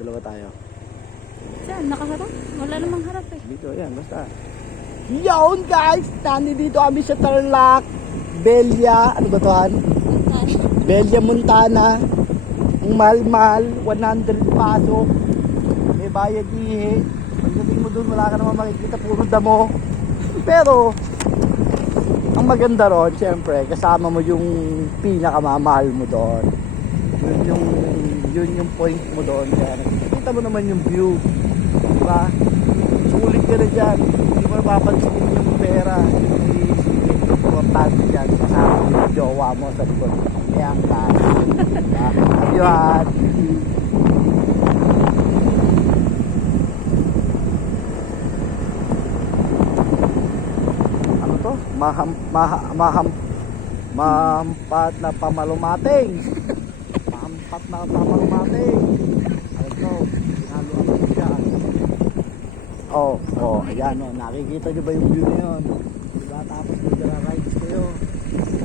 Dalawa tayo. Saan? Nakaharap? Wala namang harap eh. Dito, yan, basta. Yun guys! Nandito kami sa Tarlac, Belia, ano ba to han? Belia, Montana. Ang mahal-mahal, 100 pasok. May bayad ihe. Pagdating mo dun, wala ka naman makikita, puro damo. Pero, ang maganda ron, syempre, kasama mo yung pinakamamahal mo doon. Yun yung point mo doon. Kaya nakikita mo naman yung view. Diba? Sulit ka na dyan. Hindi mo napapansin yung pera. Hindi importante dyan. Kasama mo yung jowa mo sa likod. Kaya ang lahat. Diba? Ayun. Ano to? Mahampat na pamalumating. Mahampat na pamalumating. Ano to? Halo-halo siya. Ayan o. Nakikita nyo ba yung view na yun? Diba? Tapos mag-rides kayo.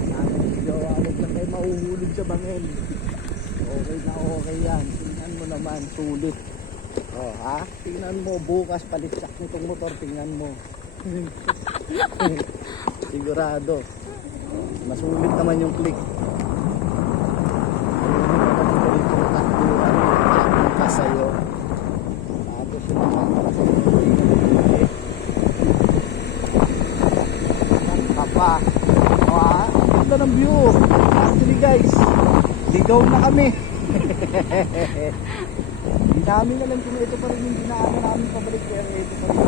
Sana yung jowa. Huwag lang kayo mahuhulog sa bangin. Okay na okay yan. Tingnan mo naman. Sulit. Ha? Tingnan mo. Bukas palitsak nitong motor. Tingnan mo. Sigurado. Masulit naman yung click. Ka sa'yo. Tapos yung pa. Ganda ng view. Actually guys, ligaw na kami. Hindi namin alam kung ito pa rin yung dinaanan namin pabalik. Pero ito pa rin.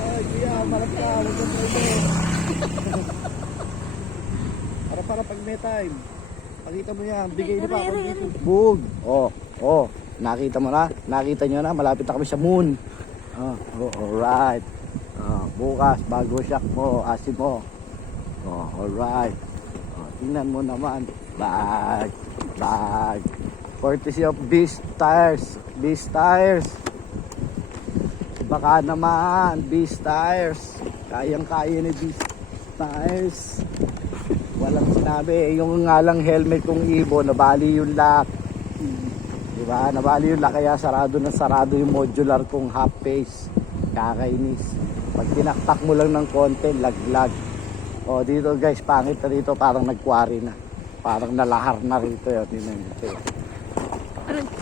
Ay, kuya, marap ka. Para pag may time. Pakita mo yan. Bigay niyo pa ako dito. Bug. Nakita mo na? Nakita nyo na? Malapit na kami sa moon. Alright. Bukas, bago shock mo, asin mo. Alright. Tingnan mo naman. Bag. Courtesy of Beast Tires. Beast Tires. Baka naman, Beast Tires. Kayang-kaya ni Beast Tires. Walang sinabi. Yung nga lang helmet kong Ibo, nabali yung lock. Diba? Nabali yung lock, kaya sarado na sarado yung modular kong half face. Kakainis. Pag tinaktak mo lang ng konti, laglag. Dito guys, pangit na dito. Parang nagkwari na. Parang nalahar na rito yun.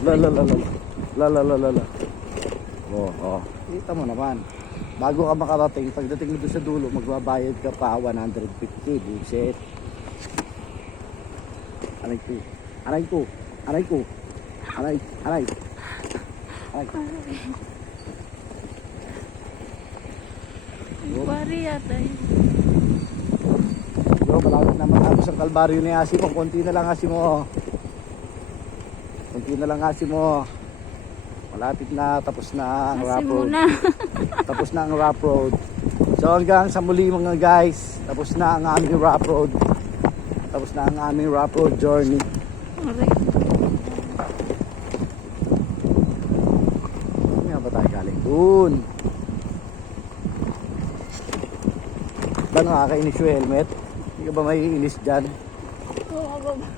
Lala. Kita mo naman. Bago ka makarating, pagdating mo doon sa dulo, magbabayad ka pa 150. Buset. Aray ko. Wari yata yun. Malapit na matapos ang kalbaryo ni Asi mo. Konti na lang Asi mo. Malapit na, tapos na ang rough road. Tapos na ang rough road. So hanggang sa muli mga guys, tapos na ang aming rough road. Tapos na ang aming rough road journey. Saan ba tayo galing? Doon. Ba nakakainis yung helmet? Hindi ka ba maiinis dyan?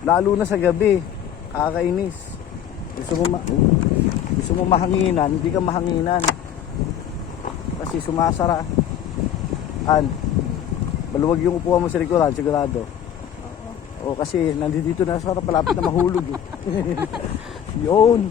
Lalo na sa gabi. Kakainis. Gusto mo mahanginan, hindi ka mahanginan. Kasi sumasara. Maluwag yung upuan mo sa likuran, sigurado. Kasi nandito na sa palapit na mahulog. Yun.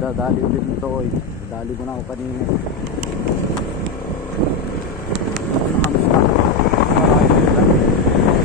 Madadali ulit nito, oy. Nadali mo na ako kanina.